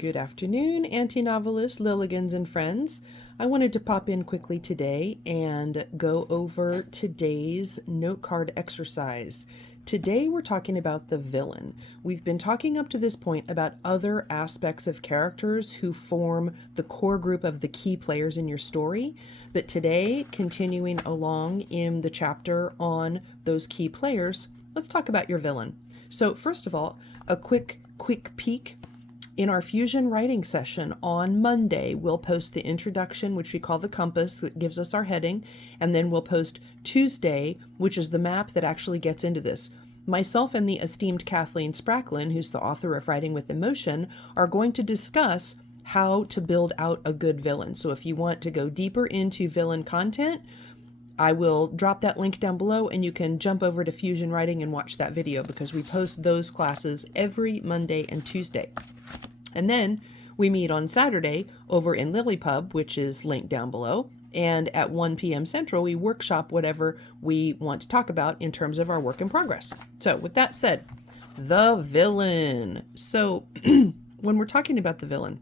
Good afternoon, anti-novelists, Lilligans, and friends. I wanted to pop in quickly today and go over today's note card exercise. Today we're talking about the villain. We've been talking up to this point about other aspects of characters who form the core group of the key players in your story, but today, continuing along in the chapter on those key players, let's talk about your villain. So first of all, a quick peek. In our Fusion writing session on Monday, we'll post the introduction, which we call the compass, that gives us our heading, and then we'll post Tuesday, which is the map that actually gets into this. Myself and the esteemed Kathleen Spracklin, who's the author of Writing with Emotion, are going to discuss how to build out a good villain. So if you want to go deeper into villain content, I will drop that link down below and you can jump over to Fusion Writing and watch that video because we post those classes every Monday and Tuesday. And then we meet on Saturday over in LiLLiPub, which is linked down below. And at 1 p.m. Central, we workshop whatever we want to talk about in terms of our work in progress. So with that said, the villain. So when we're talking about the villain,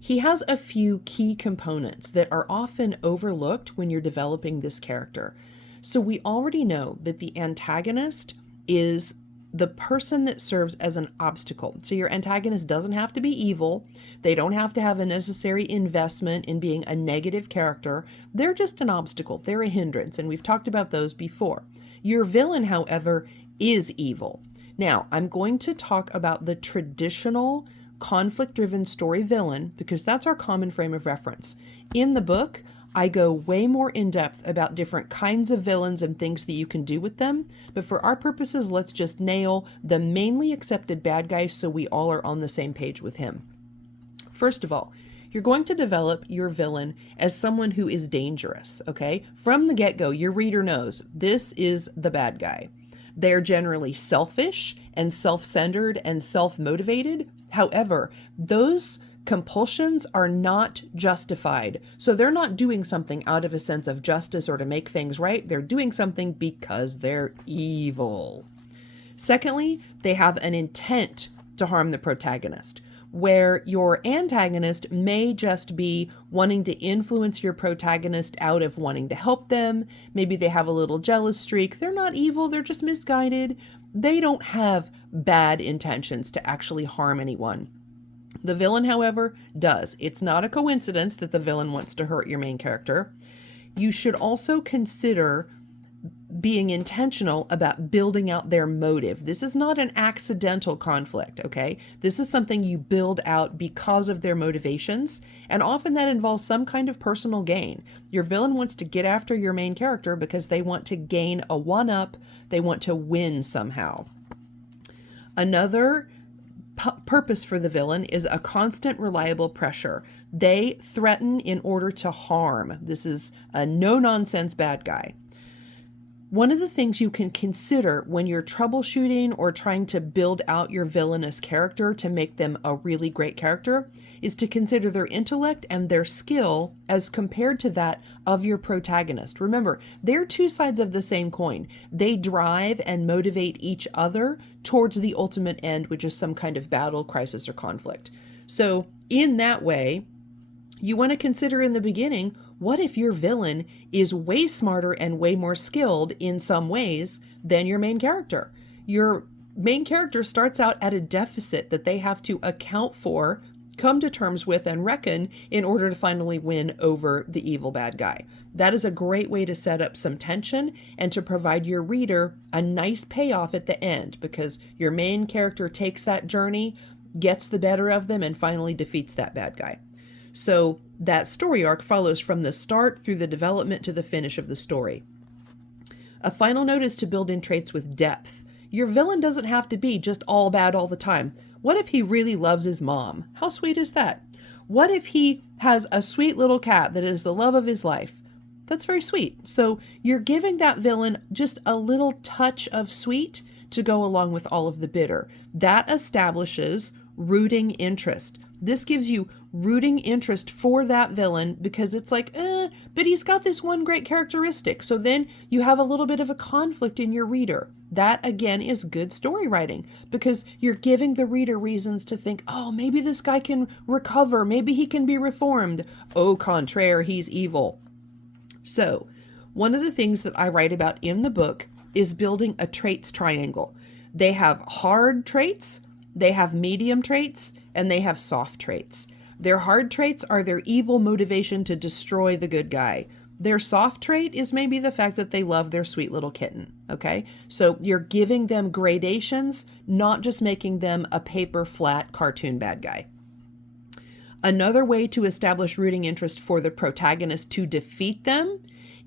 he has a few key components that are often overlooked when you're developing this character. So we already know that the antagonist is the person that serves as an obstacle. So your antagonist doesn't have to be evil. They don't have to have a necessary investment in being a negative character. They're just an obstacle. They're a hindrance. And we've talked about those before. Your villain, however, is evil. Now, I'm going to talk about the traditional conflict-driven story villain because that's our common frame of reference. In the book, I go way more in depth about different kinds of villains and things that you can do with them. But for our purposes, let's just nail the mainly accepted bad guy so we all are on the same page with him. First of all, you're going to develop your villain as someone who is dangerous, okay? From the get-go, your reader knows this is the bad guy. They're generally selfish and self-centered and self-motivated. However, those compulsions are not justified. So they're not doing something out of a sense of justice or to make things right. They're doing something because they're evil. Secondly, they have an intent to harm the protagonist, where your antagonist may just be wanting to influence your protagonist out of wanting to help them. Maybe they have a little jealous streak. They're not evil. They're just misguided. They don't have bad intentions to actually harm anyone. The villain, however, does. It's not a coincidence that the villain wants to hurt your main character. You should also consider being intentional about building out their motive. This is not an accidental conflict, okay? This is something you build out because of their motivations, and often that involves some kind of personal gain. Your villain wants to get after your main character because they want to gain a one-up. They want to win somehow. Another purpose for the villain is a constant, reliable pressure. They threaten in order to harm. This is a no-nonsense bad guy. One of the things you can consider when you're troubleshooting or trying to build out your villainous character to make them a really great character is to consider their intellect and their skill as compared to that of your protagonist. Remember, they're two sides of the same coin. They drive and motivate each other towards the ultimate end, which is some kind of battle, crisis, or conflict. So in that way, you want to consider in the beginning, what if your villain is way smarter and way more skilled in some ways than your main character? Your main character starts out at a deficit that they have to account for, come to terms with, and reckon in order to finally win over the evil bad guy. That is a great way to set up some tension and to provide your reader a nice payoff at the end because your main character takes that journey, gets the better of them, and finally defeats that bad guy. So that story arc follows from the start through the development to the finish of the story. A final note is to build in traits with depth. Your villain doesn't have to be just all bad all the time. What if he really loves his mom? How sweet is that? What if he has a sweet little cat that is the love of his life? That's very sweet. So you're giving that villain just a little touch of sweet to go along with all of the bitter. That establishes rooting interest. This gives you rooting interest for that villain because it's like, but he's got this one great characteristic. So then you have a little bit of a conflict in your reader. That again is good story writing because you're giving the reader reasons to think, oh, maybe this guy can recover. Maybe he can be reformed. Au contraire, he's evil. So one of the things that I write about in the book is building a traits triangle. They have hard traits, they have medium traits, and they have soft traits. Their hard traits are their evil motivation to destroy the good guy. Their soft trait is maybe the fact that they love their sweet little kitten, okay? So you're giving them gradations, not just making them a paper flat cartoon bad guy. Another way to establish rooting interest for the protagonist to defeat them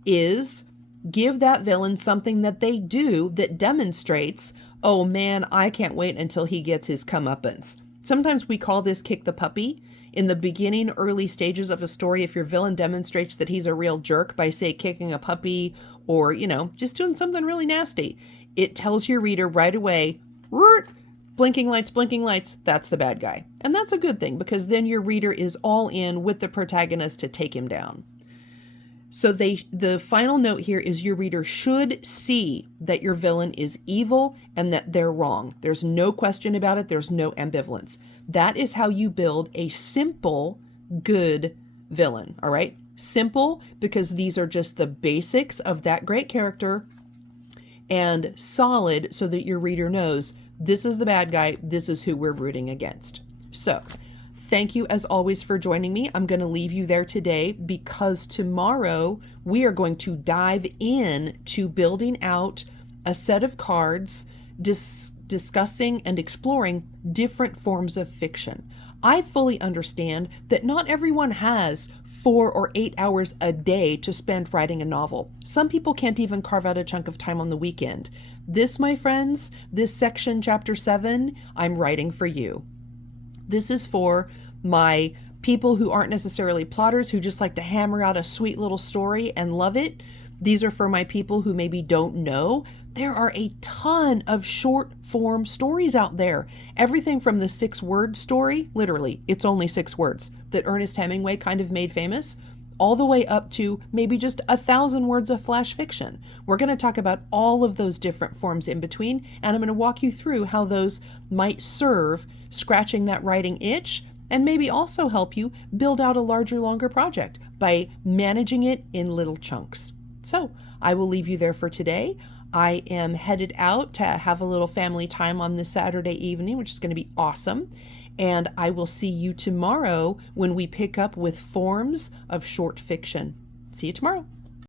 is give that villain something that they do that demonstrates, oh man, I can't wait until he gets his comeuppance. Sometimes we call this kick the puppy. In the beginning, early stages of a story, if your villain demonstrates that he's a real jerk by, say, kicking a puppy or, just doing something really nasty, it tells your reader right away, blinking lights, that's the bad guy. And that's a good thing because then your reader is all in with the protagonist to take him down. So the final note here is your reader should see that your villain is evil and that they're wrong. There's no question about it. There's no ambivalence. That is how you build a simple, good villain, all right? Simple because these are just the basics of that great character, and solid so that your reader knows this is the bad guy, this is who we're rooting against. So thank you as always for joining me. I'm going to leave you there today because tomorrow we are going to dive in to building out a set of cards discussing and exploring different forms of fiction. I fully understand that not everyone has 4 or 8 hours a day to spend writing a novel. Some people can't even carve out a chunk of time on the weekend. This, my friends, this section, chapter 7, I'm writing for you. This is for my people who aren't necessarily plotters, who just like to hammer out a sweet little story and love it. These are for my people who maybe don't know. There are a ton of short form stories out there. Everything from the 6-word story, literally, it's only 6 words, that Ernest Hemingway kind of made famous, all the way up to maybe just 1,000 words of flash fiction. We're going to talk about all of those different forms in between, and I'm going to walk you through how those might serve scratching that writing itch and maybe also help you build out a larger, longer project by managing it in little chunks. So I will leave you there for today. I am headed out to have a little family time on this Saturday evening, which is going to be awesome. And I will see you tomorrow when we pick up with forms of short fiction. See you tomorrow.